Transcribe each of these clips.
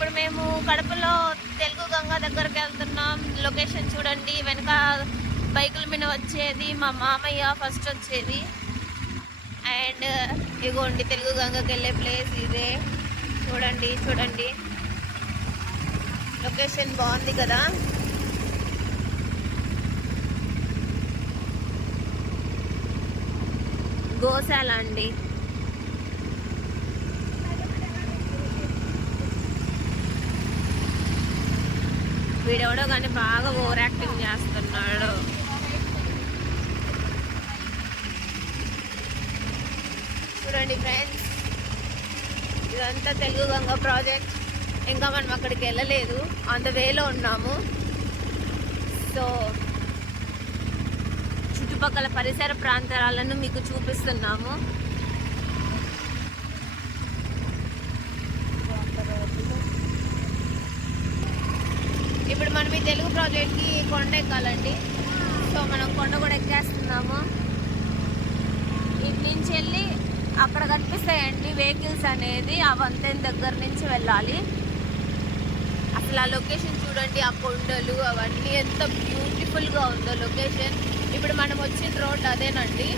ఇప్పుడు మేము కడపలో తెలుగు గంగ దగ్గరికి వెళ్తున్నాం. లొకేషన్ చూడండి, వెనక బైకుల మీద వచ్చేది మా మామయ్య ఫస్ట్ వచ్చేది. అండ్ ఇగోండి తెలుగు గంగకి వెళ్ళే ప్లేస్ ఇదే. చూడండి చూడండి, లొకేషన్ బాగుంది కదా. గోశాల అండి. వీడెవడో కానీ బాగా ఓవర్ యాక్టింగ్ చేస్తున్నాడు. చూడండి ఫ్రెండ్స్, ఇదంతా తెలుగు గంగ ప్రాజెక్ట్. ఇంకా మనం అక్కడికి వెళ్ళలేదు, ఆన్ ద వేలో ఉన్నాము. సో చుట్టుపక్కల పరిసర ప్రాంతాలను మీకు చూపిస్తున్నాము. ఇప్పుడు మనం ఈ తెలుగు ప్రాజెక్ట్కి కొండ ఎక్కాలండి. సో మనం కొండ కూడా ఎక్కేస్తున్నాము. ఇటు నుంచి వెళ్ళి అక్కడ కనిపిస్తాయండి వెహికల్స్ అనేది, ఆ వంతెన దగ్గర నుంచి వెళ్ళాలి. అసలు ఆ లొకేషన్ చూడండి, ఆ కొండలు అవన్నీ ఎంత బ్యూటిఫుల్గా ఉందో లొకేషన్. ఇప్పుడు మనం వచ్చిన రోడ్ అదేనండి.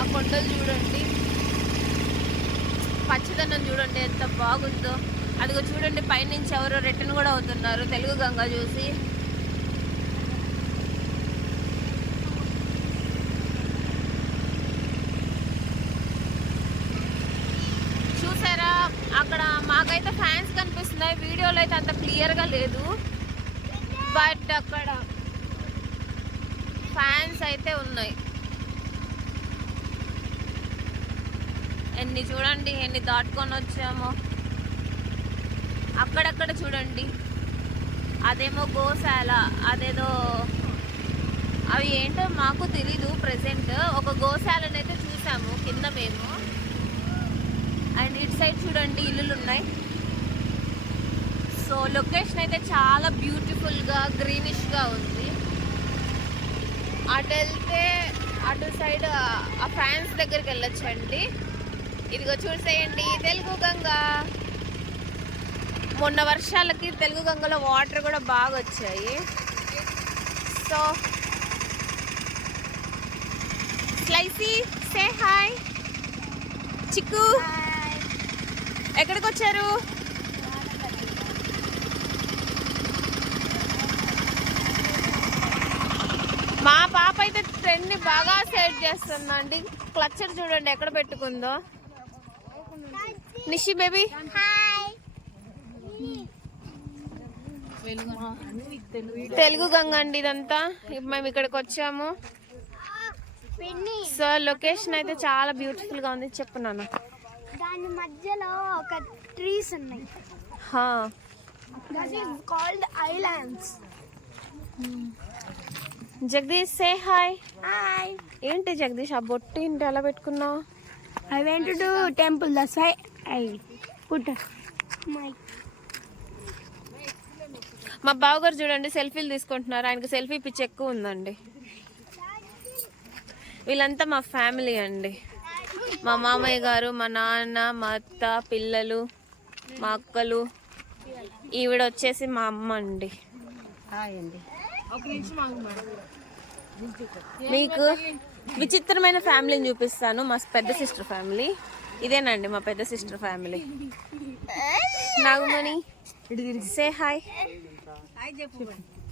ఆ కొండలు చూడండి, పచ్చదనం చూడండి ఎంత బాగుందో. అదిగో చూడండి, పైనుంచి ఎవరో రిటర్న్ కూడా అవుతున్నారు తెలుగు గంగ చూసి. చూసారా, అక్కడ మాకైతే ఫ్యాన్స్ కనిపిస్తున్నాయి, వీడియోలో అయితే అంత క్లియర్గా లేదు, బట్ అక్కడ ఫ్యాన్స్ అయితే ఉన్నాయి. ఎన్ని చూడండి, ఎన్ని దాటుకొని వచ్చామో. అక్కడక్కడ చూడండి, అదేమో గోశాల, అదేదో అవి ఏంటో మాకు తెలీదు ప్రెసెంట్. ఒక గోశాలను అయితే చూసాము కింద మేము. అండ్ ఇటు సైడ్ చూడండి ఇల్లులు ఉన్నాయి. సో లొకేషన్ అయితే చాలా బ్యూటిఫుల్గా గ్రీనిష్గా ఉంది. అటు వెళ్తే అటు సైడ్ ఆ ఫ్యాన్స్ దగ్గరికి వెళ్ళొచ్చండి. ఇదిగో చూసేయండి తెలుగు గంగ. మొన్న వర్షాలకి తెలుగు గంగలో వాటర్ కూడా బాగా వచ్చాయి. సో స్లైసీ సే హాయ్. చిక్కు ఎక్కడికి వచ్చారు? మా పాప అయితే ట్రెండ్ని బాగా సెట్ చేస్తుందండి. క్లచ్చర్ చూడండి ఎక్కడ పెట్టుకుందో. నిషి బేబీ తెలుగు గంగ అండి ఇదంతా. మేము ఇక్కడికి వచ్చాము. సో లొకేషన్ అయితే చాలా బ్యూటిఫుల్ గా ఉంది. చెప్పున్నాను, దాని మధ్యలో ఒక ట్రీస్ ఉన్నాయి. That is called islands. Jagadish say hi. Hi. ఏంటి జగదీష్ ఆ బొట్టు ఏంటి ఎలా పెట్టుకున్నావు? I went to temple, that's why I put my. మా బావగారు చూడండి సెల్ఫీలు తీసుకుంటున్నారు. ఆయనకి సెల్ఫీ పిచ్చి ఎక్కువ ఉందండి. వీళ్ళంతా మా ఫ్యామిలీ అండి. మా మామయ్య గారు, మా నాన్న, మా అత్త, పిల్లలు, మా అక్కలు, ఈవిడ వచ్చేసి మా అమ్మ అండి. మీకు విచిత్రమైన ఫ్యామిలీని చూపిస్తాను. మా పెద్ద సిస్టర్ ఫ్యామిలీ ఇదేనండి. మా పెద్ద sister family. Nagamani say hi.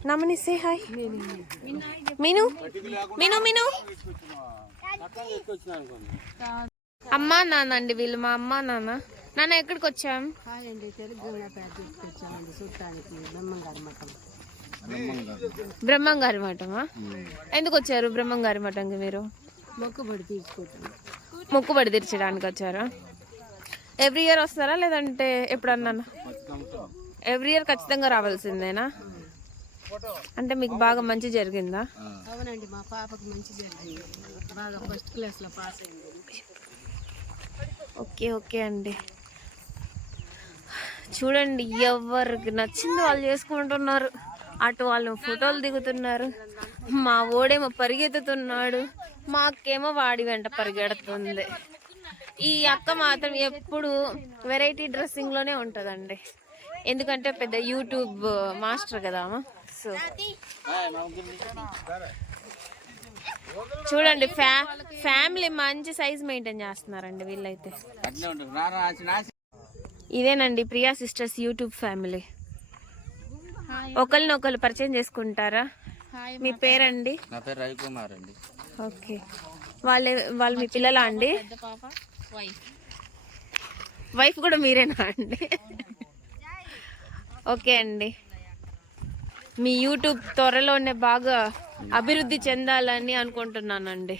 Namani say hi. Meenu Meenu మీను అమ్మా నాన్న అండి వీళ్ళు. మా అమ్మ నాన్న. నాన్న ఎక్కడికి వచ్చాం? బ్రహ్మంగారి మఠమా? ఎందుకు వచ్చారు బ్రహ్మంగారి మఠంకి మీరు? మొక్కుబడి తీర్చడానికి వచ్చారా? ఎవ్రీ ఇయర్ వస్తారా లేదంటే ఎప్పుడన్నా? ఎవ్రీ ఇయర్ ఖచ్చితంగా రావాల్సిందేనా? అంటే మీకు బాగా మంచి జరిగిందా? అవునండి, మా పాపకు మంచి జరిగింది. బాగా ఫస్ట్ క్లాస్ లో పాస్ అయింది. ఓకే ఓకే అండి. చూడండి ఎవరికి నచ్చింది వాళ్ళు చేసుకుంటున్నారు. అటు వాళ్ళు ఫోటోలు దిగుతున్నారు. మా ఓడేమో పరిగెత్తుతున్నాడు, మాకేమో వాడి వెంట పరిగెడుతుంది. ఈ అక్క మాత్రం ఎప్పుడు వెరైటీ డ్రెస్సింగ్ లోనే ఉంటదండి, ఎందుకంటే పెద్ద యూట్యూబ్ మాస్టర్ కదా ఆమె. సో చూడండి ఫ్యామిలీ మంచి సైజ్ మెయింటైన్ చేస్తున్నారండి వీళ్ళైతే. ఇదేనండి ప్రియా సిస్టర్స్ యూట్యూబ్ ఫ్యామిలీ. ఒకరినొకరు పరిచయం చేసుకుంటారా? మీ పేరండి? నా పేరు రవికుమార్ అండి. ఓకే, వాళ్ళు మీ పిల్లలా అండి? వైఫ్ కూడా మీరేనా అండి? ఓకే అండి, మీ యూట్యూబ్ త్వరలోనే బాగా అభివృద్ధి చెందాలని అనుకుంటున్నానండి.